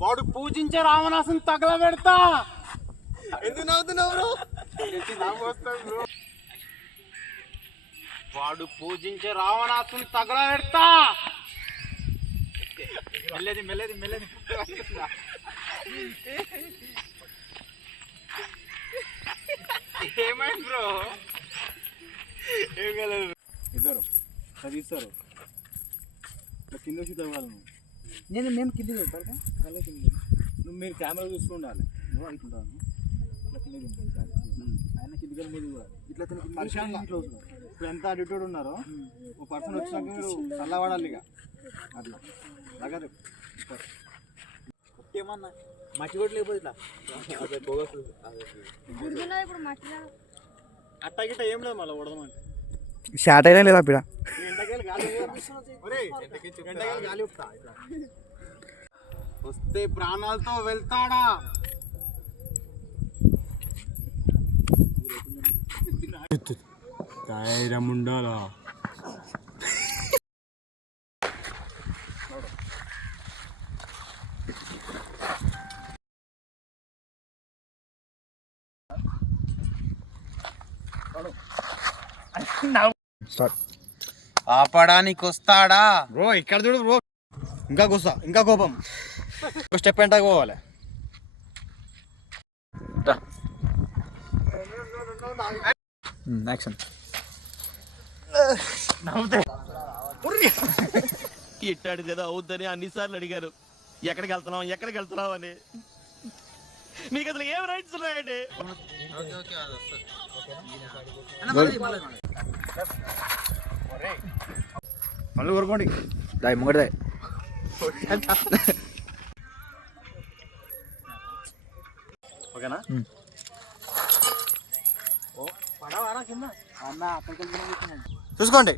వాడు పూజించే రావణాసుని తగలబెడతా. ఎందుకు నవ్వుతున్నావు? వాడు పూజించే రావణాసుని తగలబెడతా. మెల్లది మెల్లది మెల్లది. ఏమైంది బ్రో? ఏం కలదు. ఇద్దరు చదివిస్తారు కింద వచ్చి తవ్వాలి. మేము కింద చెప్తారు. నువ్వు మీరు కెమెరా చూసుకుండాలి. నువ్వు అనుకుంటాను ఇట్లా కింద ఆయన కిందికి మీరు కూడా ఇట్లా పరిశాంగా ఇట్లా ఇప్పుడు ఎంత అడిటోడ్ ఉన్నారో ఒక పర్సన్ వచ్చినాక మీరు చల్లబడాలి. ఇక అట్లా దగ్గర ఏమన్నా మట్టి కూడా లేకపోతే ఇట్లా అట్టా గిట్ట ఏం లేదు. మళ్ళీ ఉడదమంటే షార్ట్ అయినా లేదా పిడ గాలి వస్తే ప్రాణాలతో వెళ్తాడా? ఉండాలా? ఆపడానికి వస్తాడా? బ్రో ఇక్కడ చూడు బ్రో. ఇంకా గుస్సా, ఇంకా కోపం. స్టెప్ ఎంట పోవాలి. యాక్షన్. ఇట్టాడు కదా అవుద్దని అన్నిసార్లు అడిగారు. ఎక్కడికి వెళ్తున్నావు అని. మీకు అసలు ఏం రైట్స్ ఉన్నాయండి? మళ్ళీ ఊరుకోండి. దాయి ముంగడి దాయి. ఓకేనా? చూసుకోండి.